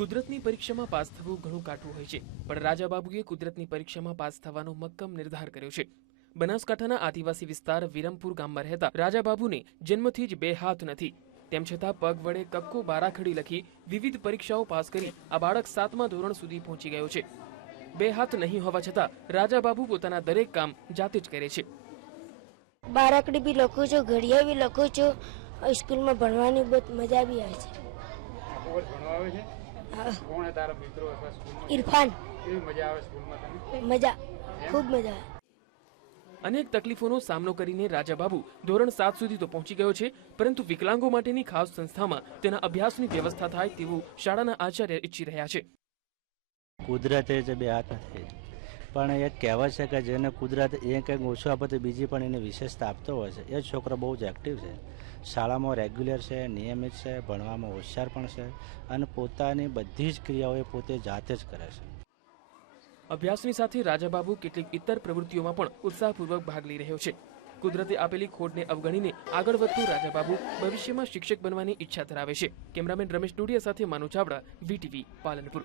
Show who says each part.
Speaker 1: કુદરતની પરીક્ષામાં પાસ થવું ઘણું કાઠું હોય છે, પણ રાજાબાબુએ કુદરતની પરીક્ષામાં પાસ થવાનો મક્કમ નિર્ધાર કર્યો છે. બનાસકાંઠાના આદિવાસી વિસ્તાર વિરમપુર ગામમાં રહેતા રાજાબાબુને જન્મથી જ બે હાથ નથી. તેમ છતાં પગ વડે કક્કો બારાખડી લખી વિવિધ પરીક્ષાઓ પાસ કરી આ બાળક સાતમા ધોરણ સુધી પહોંચી ગયો છે. બે હાથ નહીં હોવા છતાં રાજાબાબુ પોતાના દરેક કામ જાતે જ કરે છે.
Speaker 2: બારાકડી બી લખું છું ઘડિયા બી લખું છું, સ્કૂલમાં ભણવાની બહુ મજા બી આવે છે.
Speaker 3: આવે છે? કોણ છે તારા મિત્રો અથવા સ્કૂલમાં?
Speaker 2: ઇરફાન.
Speaker 3: કેવી મજા આવે સ્કૂલમાં તને?
Speaker 2: મજા. ખૂબ મજા આવે.
Speaker 1: અનેક તકલીફોનો સામનો કરીને રાજાબાબુ ધોરણ સાત સુધી તો પહોંચી ગયો છે પરંતુ વિકલાંગો માટેની ખાસ સંસ્થામાં તેના અભ્યાસની વ્યવસ્થા થાય તેવું શાળાના આચાર્ય ઈચ્છી રહ્યા છે.
Speaker 4: કુદરતે જ બે હાથ નથી. પણ એક કહેવત છે કે જેને કુદરત એ કંઈક ઓછું આપે તો બીજી પણ એને વિશેષતા આપતો હોય છે. એ છોકરો બહુ જ એક્ટિવ છે. શાળામાં રેગ્યુલર છે, નિયમિત છે, ભણવામાં હોશિયાર પણ છે અને પોતાની બધી જ ક્રિયાઓ એ પોતે જાતે જ કરે છે.
Speaker 1: અભ્યાસની સાથે રાજાબાબુ કેટલીક ઇતર પ્રવૃત્તિઓમાં પણ ઉત્સાહપૂર્વક ભાગ લઈ રહ્યો છે. કુદરતે આપેલી ખોટને અવગણીને આગળ વધતું રાજાબાબુ ભવિષ્યમાં શિક્ષક બનવાની ઈચ્છા ધરાવે છે. કેમેરામેન રમેશ ડોડિયા સાથે માનુ ચાવડા, વીટીવી પાલનપુર.